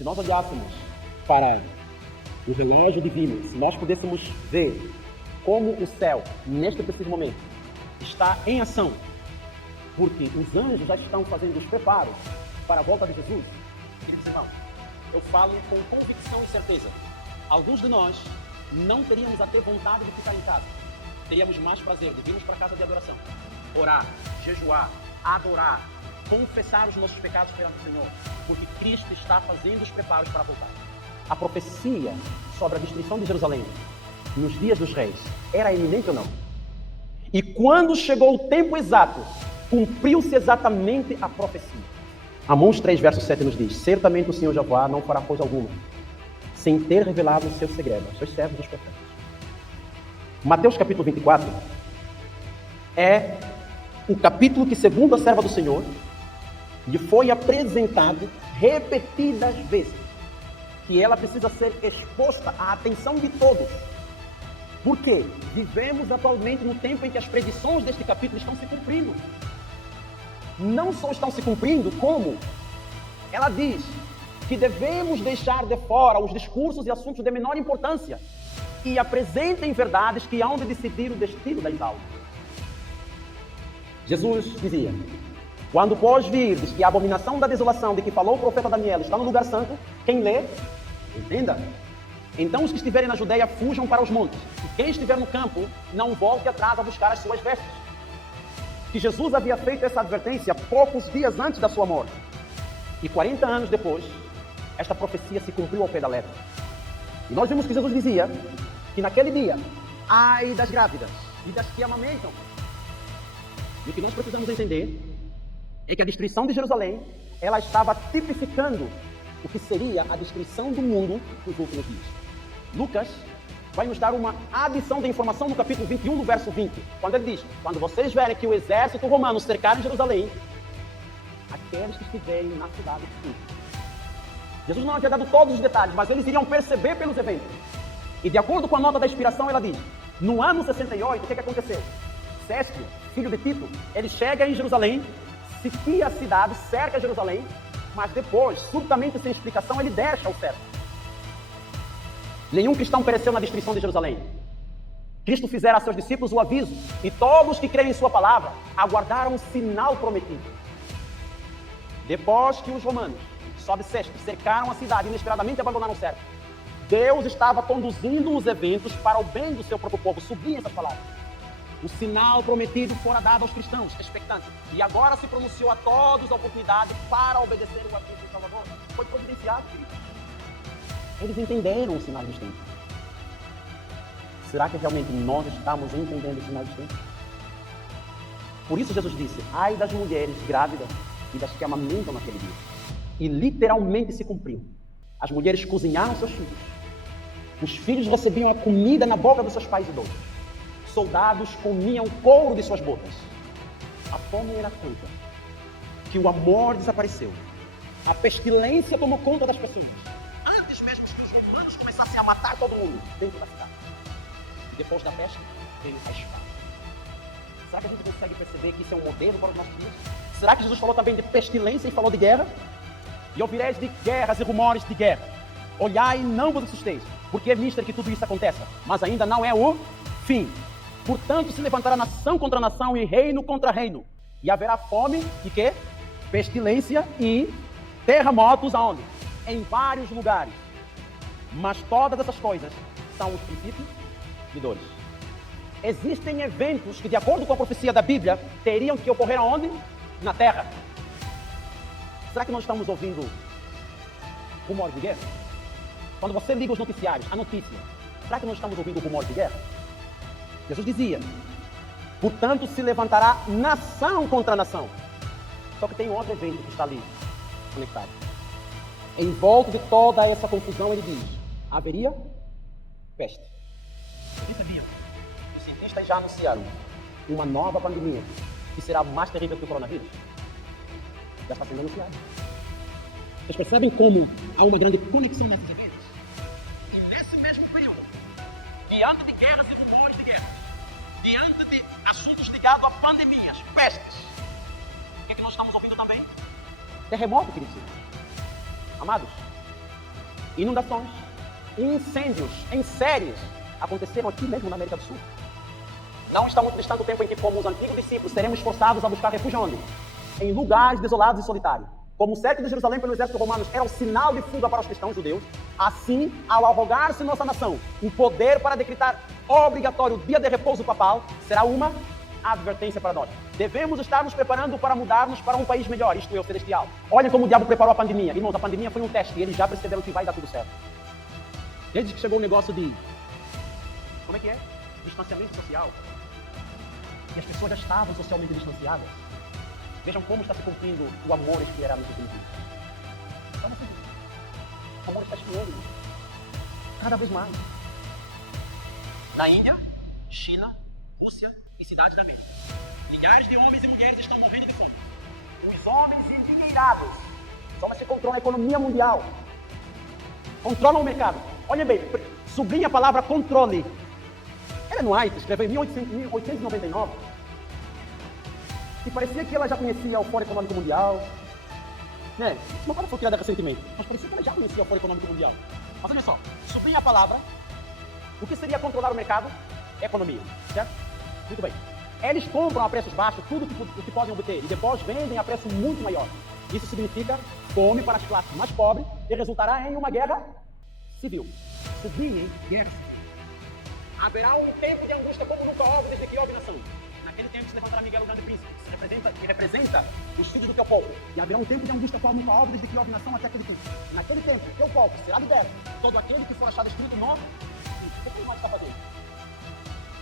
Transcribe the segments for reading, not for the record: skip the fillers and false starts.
Se nós olhássemos para o relógio divino, se nós pudéssemos ver como o céu, neste preciso momento, está em ação, porque os anjos já estão fazendo os preparos para a volta de Jesus. Eu falo com convicção e certeza. Alguns de nós não teríamos até vontade de ficar em casa. Teríamos mais prazer de virmos para a casa de adoração, orar, jejuar, adorar, confessar os nossos pecados perante o Senhor, porque Cristo está fazendo os preparos para voltar. A profecia sobre a destruição de Jerusalém nos dias dos reis era iminente ou não? E quando chegou o tempo exato, cumpriu-se exatamente a profecia. Amós 3, verso 7 nos diz: certamente o Senhor Jeová não fará coisa alguma, sem ter revelado o seu segredo aos seus servos os profetas. Mateus capítulo 24 é o capítulo que, segundo a serva do Senhor, lhe foi apresentado repetidas vezes, que ela precisa ser exposta à atenção de todos. Porque vivemos atualmente no tempo em que as predições deste capítulo estão se cumprindo. Não só estão se cumprindo, como ela diz que devemos deixar de fora os discursos e assuntos de menor importância e apresentem verdades que hão de decidir o destino das almas. Jesus dizia: quando pois virdes que a abominação da desolação de que falou o profeta Daniel está no lugar santo, quem lê, entenda. Então os que estiverem na Judeia fujam para os montes, e quem estiver no campo não volte atrás a buscar as suas vestes. Que Jesus havia feito essa advertência poucos dias antes da sua morte. E 40 anos depois, esta profecia se cumpriu ao pé da letra. E nós vimos que Jesus dizia que naquele dia, ai das grávidas e das que amamentam. E o que nós precisamos entender é que a destruição de Jerusalém, ela estava tipificando o que seria a destruição do mundo nos últimos dias. Lucas vai nos dar uma adição de informação no capítulo 21, no verso 20, quando ele diz: quando vocês verem que o exército romano cercar Jerusalém, aqueles que estiverem na cidade fujam. Jesus não havia dado todos os detalhes, mas eles iriam perceber pelos eventos. E de acordo com a nota da inspiração, ela diz: no ano 68, o que aconteceu? Céspio, filho de Tito, ele chega em Jerusalém, sitia a cidade, cerca Jerusalém, mas depois, subitamente sem explicação, ele deixa o cerco. Nenhum cristão pereceu na destruição de Jerusalém. Cristo fizera a seus discípulos o aviso, e todos que creem em sua palavra aguardaram o sinal prometido. Depois que os romanos, sob Sexto, cercaram a cidade e inesperadamente abandonaram o cerco, Deus estava conduzindo os eventos para o bem do seu próprio povo. Subiam essas palavras. O sinal prometido fora dado aos cristãos, expectantes, e agora se pronunciou a todos a oportunidade para obedecer o aviso do Salvador. Foi providenciado, queridos. Eles entenderam o sinal dos tempos. Será que realmente nós estamos entendendo o sinal dos tempos? Por isso Jesus disse: ai das mulheres grávidas e das que amamentam naquele dia. E literalmente se cumpriu. As mulheres cozinharam seus filhos. Os filhos recebiam a comida na boca dos seus pais idosos. Soldados comiam couro de suas bocas. A fome era tanta que o amor desapareceu. A pestilência tomou conta das pessoas. Antes mesmo que os romanos começassem a matar todo mundo dentro da cidade. E depois da peste, veio a espada. Será que a gente consegue perceber que isso é um modelo para os nossos dias? Será que Jesus falou também de pestilência e falou de guerra? E ouvireis de guerras e rumores de guerra. Olhai e não vos assusteis, porque é mister que tudo isso aconteça, mas ainda não é o fim. Portanto, se levantará nação contra nação e reino contra reino. E haverá fome e quê? Pestilência e terremotos aonde? Em vários lugares. Mas todas essas coisas são os princípios de dores. Existem eventos que, de acordo com a profecia da Bíblia, teriam que ocorrer aonde? Na terra. Será que nós estamos ouvindo rumores de guerra? Quando você liga os noticiários, a notícia, será que nós estamos ouvindo rumores de guerra? Jesus dizia: portanto se levantará nação contra nação. Só que tem um outro evento que está ali conectado. Em volta de toda essa confusão, ele diz: haveria peste. Vocês sabiam? Os cientistas já anunciaram uma nova pandemia que será mais terrível que o coronavírus. Já está sendo anunciado. Vocês percebem como há uma grande conexão nesses eventos? E nesse mesmo período, diante de guerras e rumores de guerra, diante de assuntos ligados a pandemias, pestes, o que é que nós estamos ouvindo também? Terremoto, queridos. Amados, inundações, incêndios em séries aconteceram aqui mesmo na América do Sul. Não está muito distante o tempo em que, como os antigos discípulos, seremos forçados a buscar refúgio onde? Em lugares desolados e solitários. Como o cerco de Jerusalém pelo exército romano era o sinal de fuga para os cristãos judeus, assim, ao arrogar-se nossa nação o poder para decretar obrigatório o dia de repouso papal, será uma advertência para nós. Devemos estar nos preparando para mudarmos para um país melhor, isto é, o celestial. Olhem como o diabo preparou a pandemia. Irmãos, a pandemia foi um teste e eles já perceberam que vai dar tudo certo. Desde que chegou o negócio de... como é que é? Distanciamento social. E as pessoas já estavam socialmente distanciadas. Vejam como está se cumprindo o amor esperado nos últimos dias. O amor está esfriando cada vez mais. Na Índia, China, Rússia e cidades da América, milhares de homens e mulheres estão morrendo de fome. Os homens endinheirados são os que controlam a economia mundial. Controlam o mercado. Olhem bem, sublinha a palavra controle. Ellen White escreveu em 1899 e parecia que ela já conhecia o Fórum Econômico Mundial. Né? Uma coisa foi criada recentemente, mas parecia que ela já conhecia o Fórum Econômico Mundial. Mas olha só, sublinha a palavra. O que seria controlar o mercado? Economia, certo? Muito bem. Eles compram a preços baixos tudo o que podem obter e depois vendem a preço muito maior. Isso significa fome para as classes mais pobres e resultará em uma guerra civil. Sublinhem, guerra civil. Haverá um tempo de angústia como nunca houve desde que houve nação. Naquele tempo se levantará Miguel, o grande príncipe, que representa os filhos do teu povo. E haverá um tempo de angústia como nunca houve desde que houve nação até aquele tempo. Naquele tempo, o teu povo será liberto. Todo aquele que for achado escrito no... O que mais está fazendo?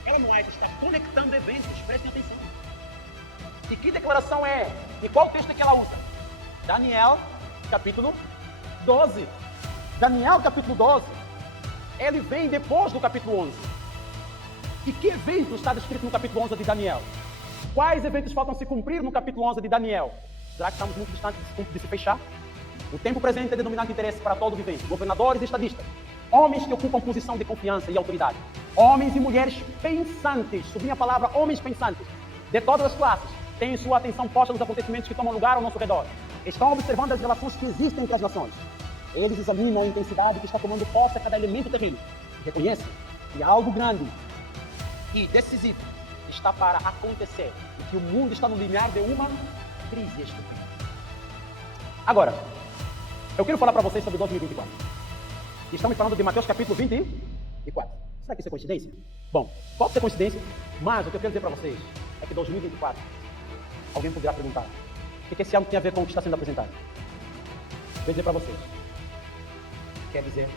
Ellen White está conectando eventos, prestem atenção. E que declaração é? E qual texto é que ela usa? Daniel, capítulo 12. Daniel, capítulo 12. Ele vem depois do capítulo 11. E que evento está descrito no capítulo 11 de Daniel? Quais eventos faltam se cumprir no capítulo 11 de Daniel? Será que estamos muito distantes de se fechar? O tempo presente é de dominante interesse para todo vivente, governadores e estadistas, homens que ocupam posição de confiança e autoridade, homens e mulheres pensantes, sublinha a palavra homens pensantes, de todas as classes, têm sua atenção posta nos acontecimentos que tomam lugar ao nosso redor. Estão observando as relações que existem entre as nações. Eles examinam a intensidade que está tomando posse a cada elemento terreno e reconhecem que algo grande e decisivo está para acontecer e que o mundo está no limiar de uma crise estúpida. Agora, eu quero falar para vocês sobre 2024. Estamos falando de Mateus capítulo 24. Será que isso é coincidência? Bom, pode ser coincidência, mas o que eu quero dizer para vocês é que 2024, alguém poderá perguntar, o que esse ano tem a ver com o que está sendo apresentado? Vou dizer para vocês. Quer dizer,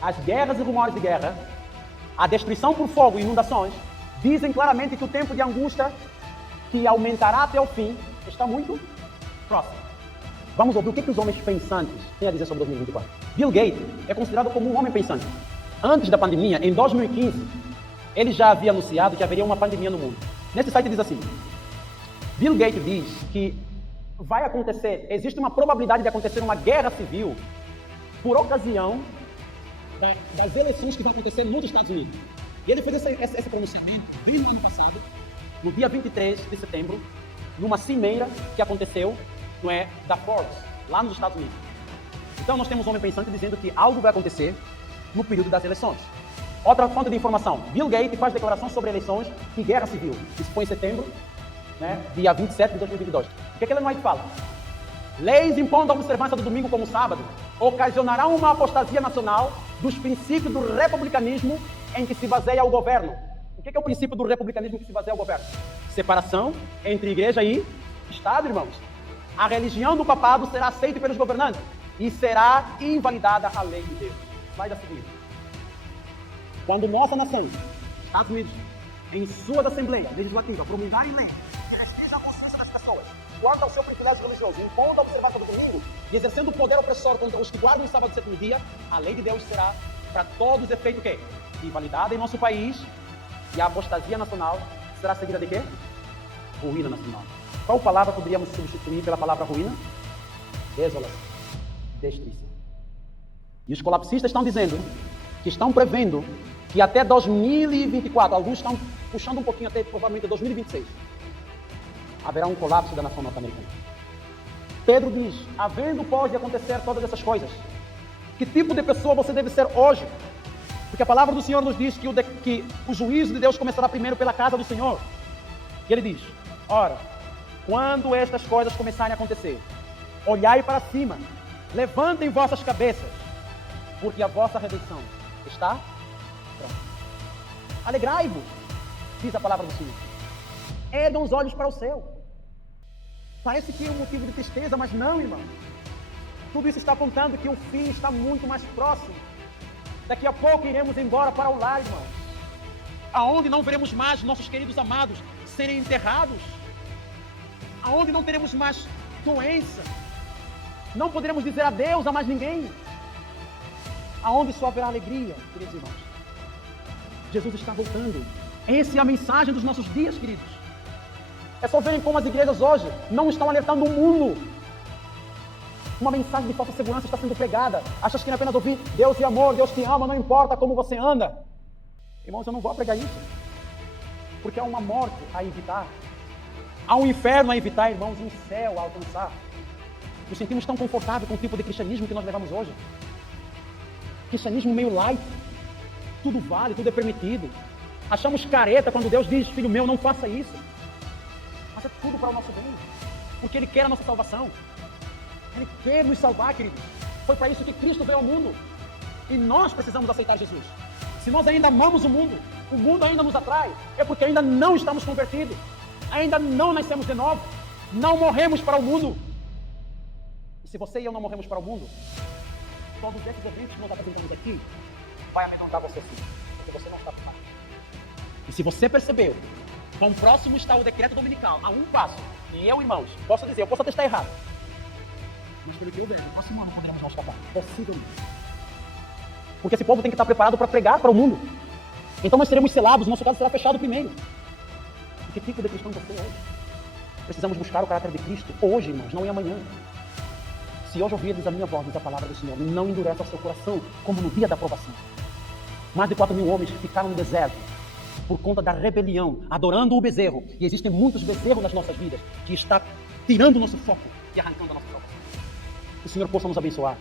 as guerras e rumores de guerra, a destruição por fogo e inundações, dizem claramente que o tempo de angústia, que aumentará até o fim, está muito próximo. Vamos ouvir o que os homens pensantes têm a dizer sobre 2024. Bill Gates é considerado como um homem pensante. Antes da pandemia, em 2015, ele já havia anunciado que haveria uma pandemia no mundo. Nesse site diz assim, Bill Gates diz que vai acontecer, existe uma probabilidade de acontecer uma guerra civil por ocasião das eleições que vão acontecer nos Estados Unidos. E ele fez esse pronunciamento bem no ano passado, no dia 23 de setembro, numa cimeira que aconteceu, não é, da Forbes, lá nos Estados Unidos. Então nós temos um homem pensante dizendo que algo vai acontecer no período das eleições. Outra fonte de informação, Bill Gates faz declarações sobre eleições e guerra civil. Isso foi em setembro, né, dia 27 de 2022. O que Ellen White fala? Leis impondo a observância do domingo como sábado ocasionarão uma apostasia nacional dos princípios do republicanismo em que se baseia o governo. O que é o princípio do republicanismo em que se baseia o governo? Separação entre igreja e Estado, irmãos. A religião do papado será aceita pelos governantes e será invalidada a lei de Deus. Vai a seguir. Quando nossa nação, Estados Unidos, em sua Assembleia Legislativa, promulgarem leis que restringam a consciência das pessoas quanto ao seu privilégio religioso, impondo a observância do domingo e exercendo o poder opressor contra os que guardam o sábado e sétimo dia, a lei de Deus será, para todos os efeitos, o quê? Invalidada em nosso país e a apostasia nacional será seguida de quê? Ruína nacional. Qual palavra poderíamos substituir pela palavra ruína? Desolação. Destruição. E os colapsistas estão dizendo que estão prevendo que até 2024, alguns estão puxando um pouquinho até provavelmente 2026, haverá um colapso da nação norte-americana. Pedro diz, havendo pode acontecer todas essas coisas, que tipo de pessoa você deve ser hoje? Porque a palavra do Senhor nos diz que o juízo de Deus começará primeiro pela casa do Senhor. E ele diz, ora, quando estas coisas começarem a acontecer, olhai para cima, levantem vossas cabeças, porque a vossa redenção está pronta. Alegrai-vos, diz a palavra do Senhor. Ergam os olhos para o céu. Parece que é um motivo de tristeza, mas não, irmão. Tudo isso está apontando que o fim está muito mais próximo. Daqui a pouco iremos embora para o lar, irmão. Aonde não veremos mais nossos queridos amados serem enterrados. Aonde não teremos mais doença. Não poderemos dizer adeus a mais ninguém. Aonde só haverá alegria, queridos irmãos. Jesus está voltando. Essa é a mensagem dos nossos dias, queridos. É só verem como as igrejas hoje não estão alertando o mundo. Uma mensagem de falsa segurança está sendo pregada. Achas que não é apenas ouvir Deus é amor, Deus te ama, não importa como você anda. Irmãos, eu não vou pregar isso. Porque há uma morte a evitar. Há um inferno a evitar, irmãos, e um céu a alcançar. Nos sentimos tão confortáveis com o tipo de cristianismo que nós levamos hoje. Cristianismo meio light. Tudo vale, tudo é permitido. Achamos careta quando Deus diz, filho meu, não faça isso. Mas é tudo para o nosso bem. Porque Ele quer a nossa salvação. Ele quer nos salvar, queridos. Foi para isso que Cristo veio ao mundo. E nós precisamos aceitar Jesus. Se nós ainda amamos o mundo ainda nos atrai, é porque ainda não estamos convertidos. Ainda não nascemos de novo. Não morremos para o mundo. E se você e eu não morremos para o mundo, todos esses eventos que nós apresentamos aqui, vai amedrontar você sim. Porque você não está preparado. E se você percebeu, quão próximo está o decreto dominical, a um passo, e eu, irmãos, posso dizer, eu posso até estar errado, mas pelo que eu vejo, no próximo ano poderemos não escapar. Possivelmente. Porque esse povo tem que estar preparado para pregar para o mundo. Então nós seremos selados, nosso caso será fechado primeiro. E que tipo de cristão você é hoje? Precisamos buscar o caráter de Cristo hoje, irmãos, não é amanhã. Se hoje ouvirdes a minha voz, diz a palavra do Senhor, não endureça o seu coração, como no dia da aprovação. Mais de 4.000 homens ficaram no deserto por conta da rebelião, adorando o bezerro. E existem muitos bezerros nas nossas vidas que está tirando o nosso foco e arrancando a nossa salvação. Que o Senhor possa nos abençoar.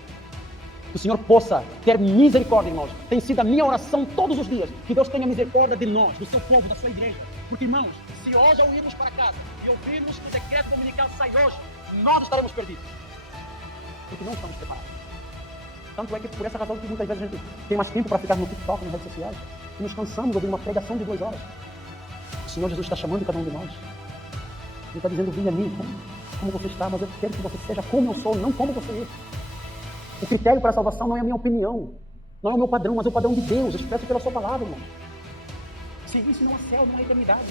Que o Senhor possa ter misericórdia em nós. Tem sido a minha oração todos os dias. Que Deus tenha misericórdia de nós, do seu povo, da sua igreja. Porque, irmãos, se hoje ao irmos para casa e ouvirmos que o decreto dominical sai hoje, nós estaremos perdidos. Porque não estamos preparados. Tanto é que por essa razão que muitas vezes a gente tem mais tempo para ficar no TikTok, nas redes sociais, e nos cansamos de ouvir uma pregação de 2 horas. O Senhor Jesus está chamando cada um de nós. Ele está dizendo, vem a mim, como você está, mas eu quero que você seja como eu sou, não como você é. O critério para a salvação não é a minha opinião, não é o meu padrão, mas é o padrão de Deus, expresso pela sua palavra, irmão. Se isso não é céu, não é eternidade.